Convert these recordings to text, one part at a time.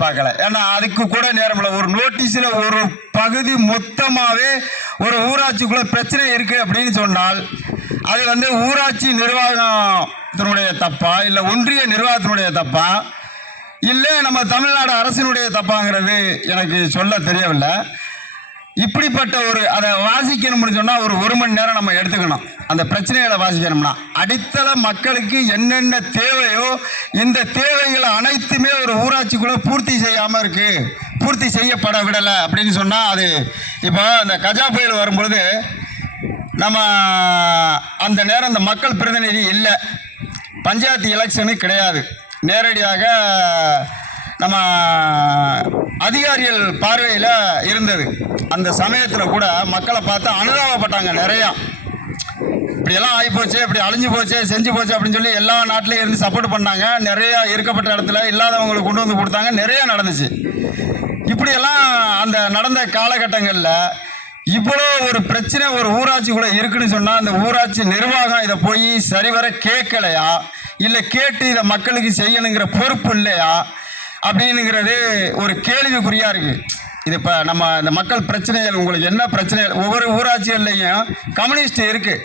பார்க்கல. ஏன்னா அதுக்கு கூட நேரம் இல்லை. ஒரு நோட்டீஸில் ஒரு பகுதி மொத்தமாகவே ஒரு ஊராட்சிக்குள்ள பிரச்சனை இருக்குது அப்படின்னு சொன்னால் அது வந்து ஊராட்சி நிர்வாகத்தினுடைய தப்பா இல்லை ஒன்றிய நிர்வாகத்தினுடைய தப்பா இல்லை நம்ம தமிழ்நாடு அரசினுடைய தப்பாங்கிறது எனக்கு சொல்ல தெரியவில்லை. இப்படிப்பட்ட ஒரு அதை வாசிக்கணும்னு சொன்னால் ஒரு ஒரு மணி நேரம் நம்ம எடுத்துக்கணும். அந்த பிரச்சனைகளை வாசிக்கணும்னா. அடித்தள மக்களுக்கு என்னென்ன தேவையோ இந்த தேவைகள் அனைத்துமே ஒரு ஊராட்சிக்குள்ளே பூர்த்தி செய்யாமல் இருக்கு. பூர்த்தி செய்யப்பட விடலை அப்படின்னு சொன்னால் அது இப்போ இந்த கஜா புயல் வரும்பொழுது நம்ம அந்த நேரம் அந்த மக்கள் பிரதிநிதி இல்லை. பஞ்சாயத்து எலெக்ஷனு கிடையாது. நேரடியாக நம்ம அதிகாரிகள் பார்வையில் இருந்தது. அந்த சமயத்தில் கூட மக்களை பார்த்து அனுதாபப்பட்டாங்க நிறையா. இப்படியெல்லாம் ஆகிப்போச்சு இப்படி அழிஞ்சு போச்சு செஞ்சு போச்சு அப்படின்னு சொல்லி எல்லா நாட்டிலையும் இருந்து சப்போர்ட் பண்ணாங்க. நிறையா இருக்கப்பட்ட இடத்துல இல்லாதவங்களுக்கு கொண்டு வந்து கொடுத்தாங்க. நிறையா நடந்துச்சு. இப்படியெல்லாம் அந்த நடந்த காலகட்டங்களில் இவ்வளோ ஒரு பிரச்சனை ஒரு ஊராட்சிக்குள்ளே இருக்குன்னு சொன்னால் அந்த ஊராட்சி நிர்வாகம் இதை போய் சரிவர கேட்கலையா? இல்லை கேட்டு இதை மக்களுக்கு செய்யணுங்கிற பொறுப்பு இல்லையா? அப்படிங்கிறது ஒரு கேள்விக்குறியாக இருக்குது இது இப்போ நம்ம இந்த மக்கள் பிரச்சனைகள் உங்களுக்கு என்ன பிரச்சனைகள்? ஒவ்வொரு ஊராட்சிகள்லையும் கம்யூனிஸ்ட் இருக்குது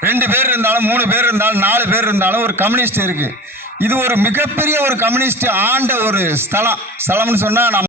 ரெண்டு பேர் இருந்தாலும் மூணு பேர் இருந்தாலும் நாலு பேர் இருந்தாலும் ஒரு கம்யூனிஸ்ட் இருக்குது இது ஒரு மிகப்பெரிய ஒரு கம்யூனிஸ்ட் ஆண்ட ஒரு ஸ்தலம். ஸ்தலம்னு சொன்னால் நம்ம